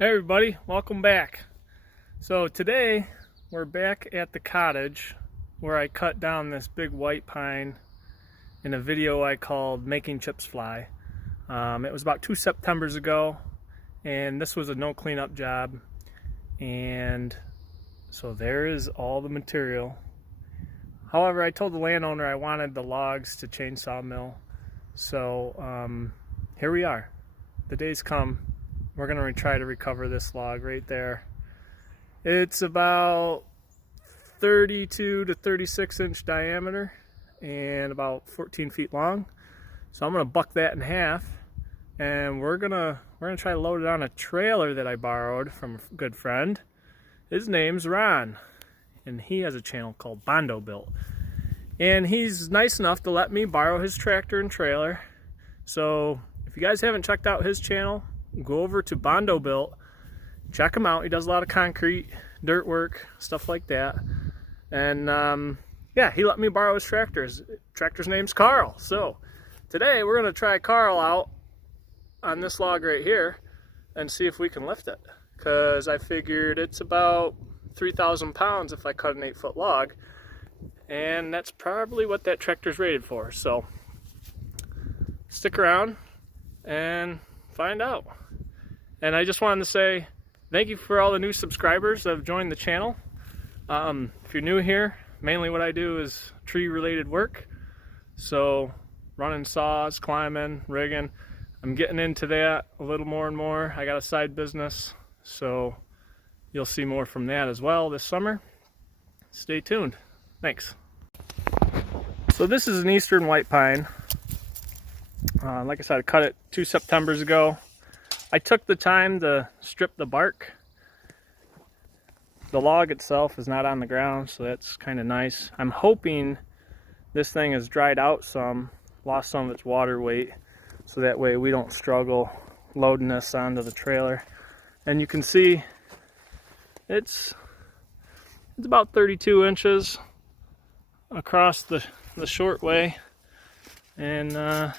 Hey everybody, welcome back. So today we're back at the cottage where I cut down this big white pine in a video I called Making Chips Fly. It was about 2 Septembers ago, and this was a no cleanup job, and so there is all the material. However, I told the landowner I wanted the logs to chainsaw mill, so here we are. The day's come. We're going to try to recover this log right there. It's about 32 to 36 inch diameter and about 14 feet long. So I'm going to buck that in half, and we're gonna try to load it on a trailer that I borrowed from a good friend. His name's Ron, and he has a channel called Bondo Built. And he's nice enough to let me borrow his tractor and trailer. So if you guys haven't checked out his channel, go over to Bondo Built, check him out. He does a lot of concrete, dirt work, stuff like that. And yeah, he let me borrow his tractor. His tractor's name's Carl. So today we're gonna try Carl out on this log right here and see if we can lift it, because I figured it's about 3,000 pounds if I cut an 8-foot log, and that's probably what that tractor's rated for. So stick around and find out. And I just wanted to say thank you for all the new subscribers that have joined the channel. If you're new here, mainly what I do is tree related work. So running saws, climbing, rigging. I'm getting into that a little more and more. I got a side business, so you'll see more from that as well this summer. Stay tuned. Thanks. So this is an eastern white pine. Like I said, I cut it 2 Septembers ago. I took the time to strip the bark. The log itself is not on the ground, so that's kind of nice. I'm hoping this thing has dried out some, lost some of its water weight, so that way we don't struggle loading this onto the trailer. And you can see it's about 32 inches across the short way, and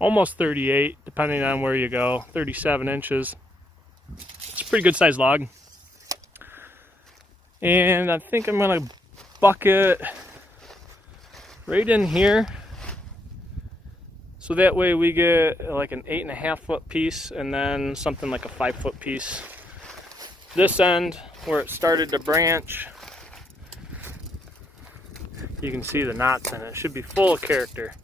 almost 38, depending on where you go, 37 inches. It's a pretty good sized log. And I think I'm gonna buck it right in here, so that way we get like an 8.5 foot piece and then something like a 5 foot piece. This end where it started to branch, you can see the knots in it. It should be full of character.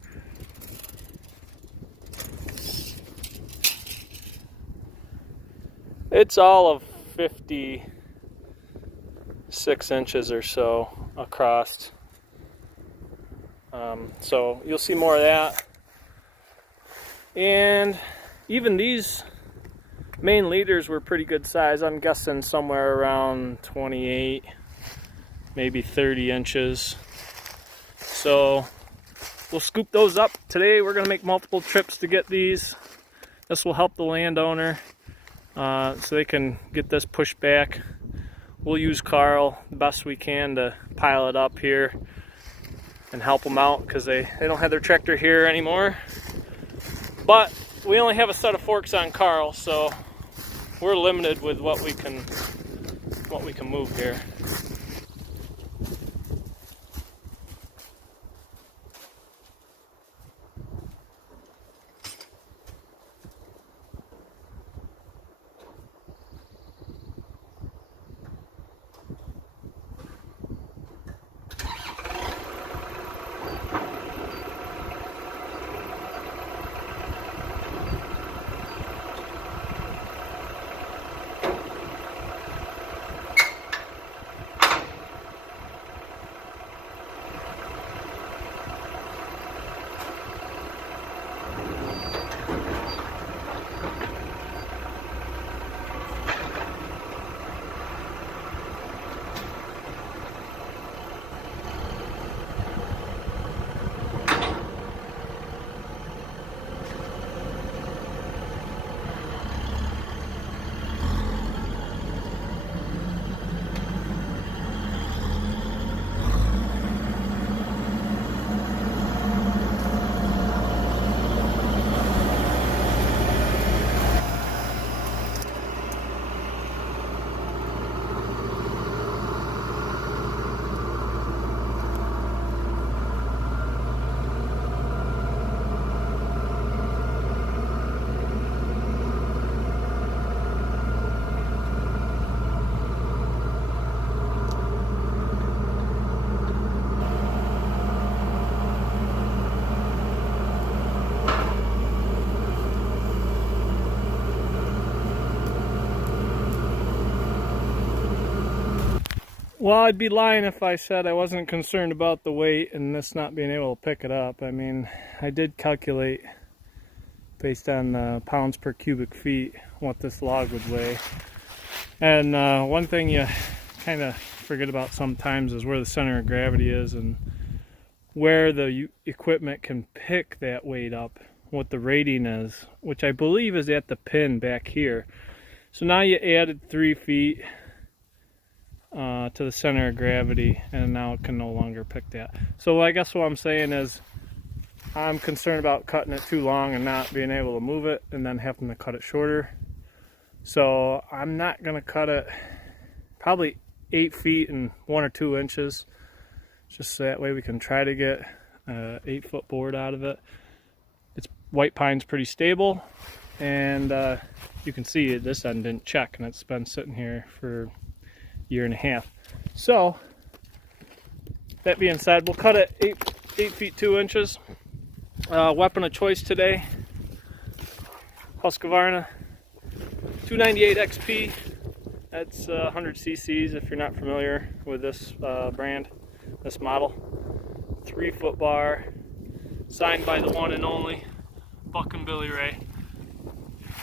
It's all of 56 inches or so across. So you'll see more of that. And even these main leaders were pretty good size. I'm guessing somewhere around 28, maybe 30 inches. So we'll scoop those up. Today we're gonna make multiple trips to get these. This will help the landowner, so they can get this pushed back. We'll use Carl the best we can to pile it up here and help them out, because they don't have their tractor here anymore. But we only have a set of forks on Carl, so we're limited with what we can move here. Well, I'd be lying if I said I wasn't concerned about the weight and this not being able to pick it up. I mean, I did calculate based on pounds per cubic feet what this log would weigh. And one thing you kind of forget about sometimes is where the center of gravity is and where the equipment can pick that weight up, what the rating is, which I believe is at the pin back here. So now you added 3 feet to the center of gravity, and now it can no longer pick that. So I guess what I'm saying is I'm concerned about cutting it too long and not being able to move it and then having to cut it shorter. So I'm not going to cut it probably 8 feet and 1 or 2 inches, just so that way we can try to get an 8-foot board out of it. It's white pine's pretty stable, and you can see this end didn't check, and it's been sitting here for a year and a half. So that being said, we'll cut it 8 feet 2 inches. Weapon of choice today, Husqvarna 298 XP. That's 100 cc's if you're not familiar with this brand, this model. 3-foot bar, signed by the one and only Buck and Billy Ray.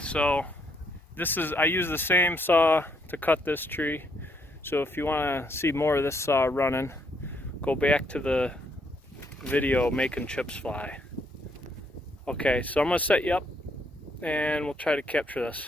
So I use the same saw to cut this tree. So if you want to see more of this saw running, go back to the video making chips fly. Okay, so I'm going to set you up and we'll try to capture this.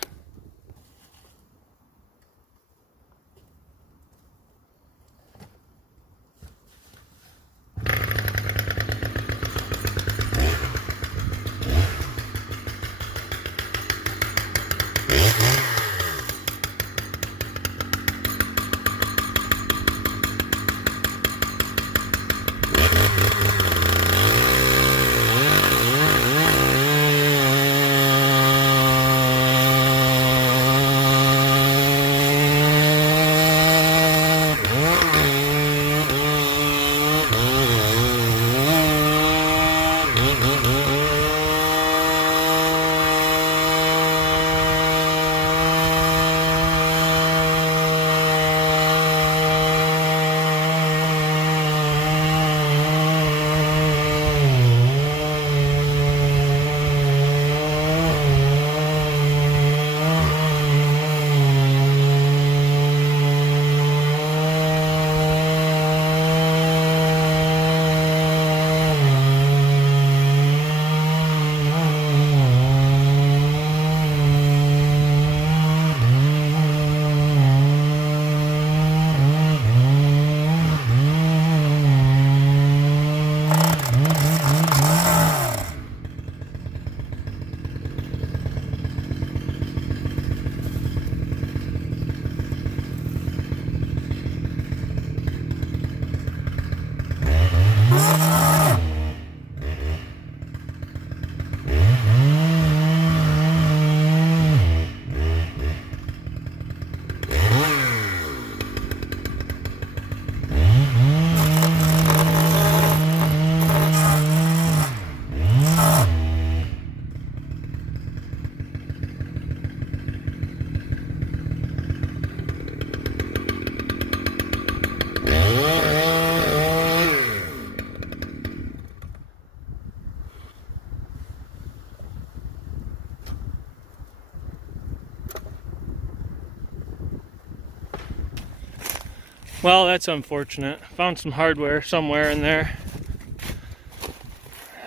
Well, that's unfortunate. Found some hardware somewhere in there.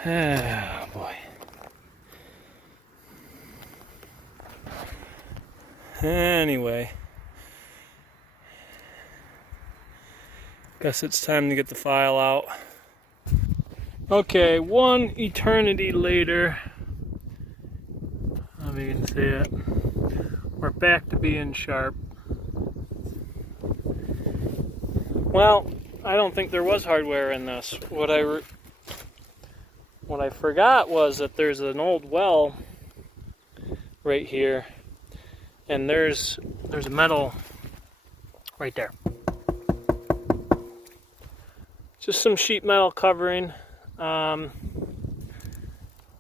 Oh boy. Anyway, guess it's time to get the file out. Okay, 1 eternity later. Let me see it. We're back to being sharp. Well, I don't think there was hardware in this. What I forgot was that there's an old well right here, and there's a metal right there. Just some sheet metal covering.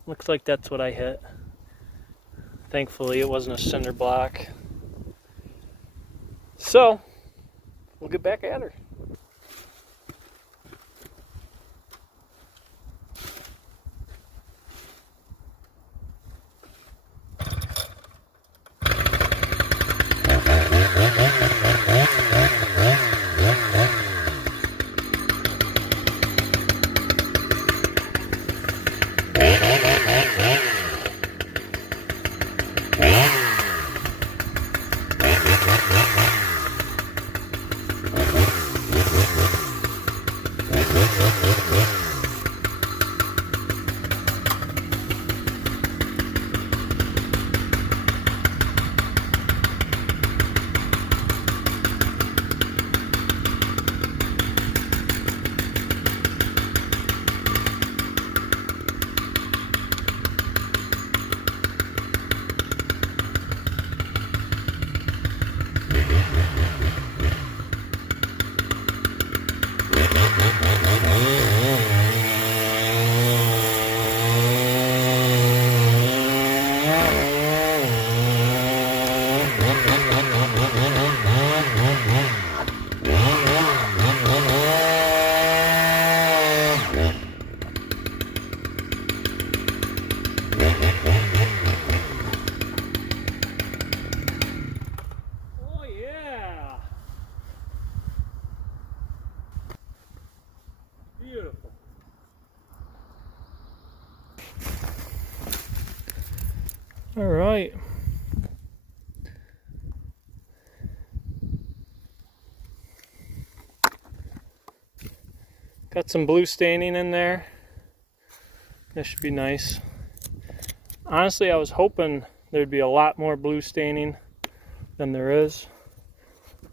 Looks like that's what I hit. Thankfully, it wasn't a cinder block. So, we'll get back at her. All right. Got some blue staining in there. That should be nice. Honestly, I was hoping there'd be a lot more blue staining than there is.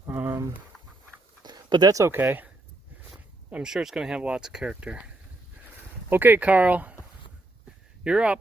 But that's okay. I'm sure it's going to have lots of character. Okay, Carl, you're up.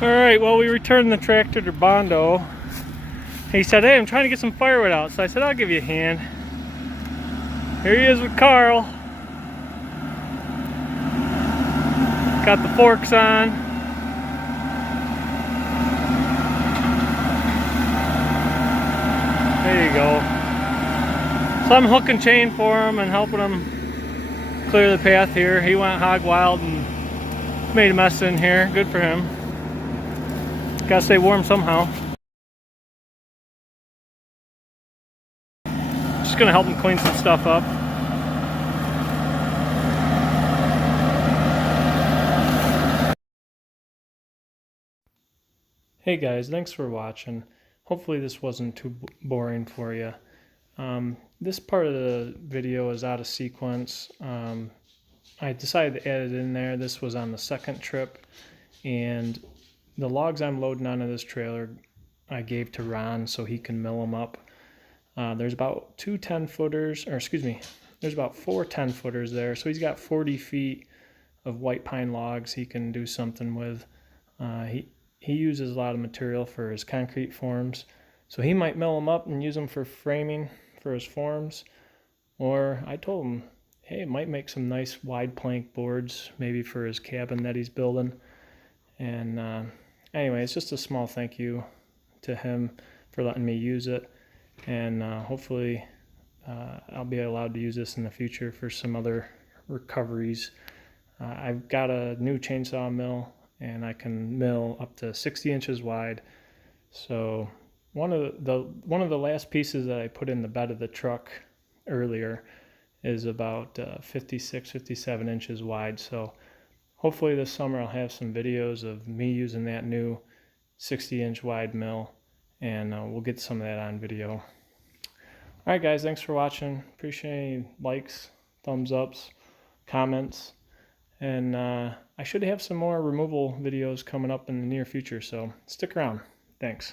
Alright, well, we returned the tractor to Bondo. He said, hey, I'm trying to get some firewood out. So I said, I'll give you a hand. Here he is with Carl. Got the forks on. There you go. So I'm hooking chain for him and helping him clear the path here. He went hog wild and made a mess in here. Good for him. Gotta stay warm somehow. Just gonna help him clean some stuff up. Hey guys, thanks for watching. Hopefully this wasn't too boring for you. This part of the video is out of sequence. I decided to add it in there. This was on the second trip, and the logs I'm loading onto this trailer I gave to Ron so he can mill them up. There's about there's about 4 10-footers there, so he's got 40 feet of white pine logs he can do something with. He uses a lot of material for his concrete forms, so he might mill them up and use them for framing for his forms. Or I told him, hey, it might make some nice wide plank boards, maybe for his cabin that he's building. And anyway, it's just a small thank you to him for letting me use it. And hopefully I'll be allowed to use this in the future for some other recoveries. I've got a new chainsaw mill, and I can mill up to 60 inches wide. So one of the last pieces that I put in the bed of the truck earlier is about 57 inches wide. So hopefully this summer I'll have some videos of me using that new 60-inch wide mill, and we'll get some of that on video. All right, guys, thanks for watching. Appreciate any likes, thumbs ups, comments. And I should have some more removal videos coming up in the near future, so stick around. Thanks.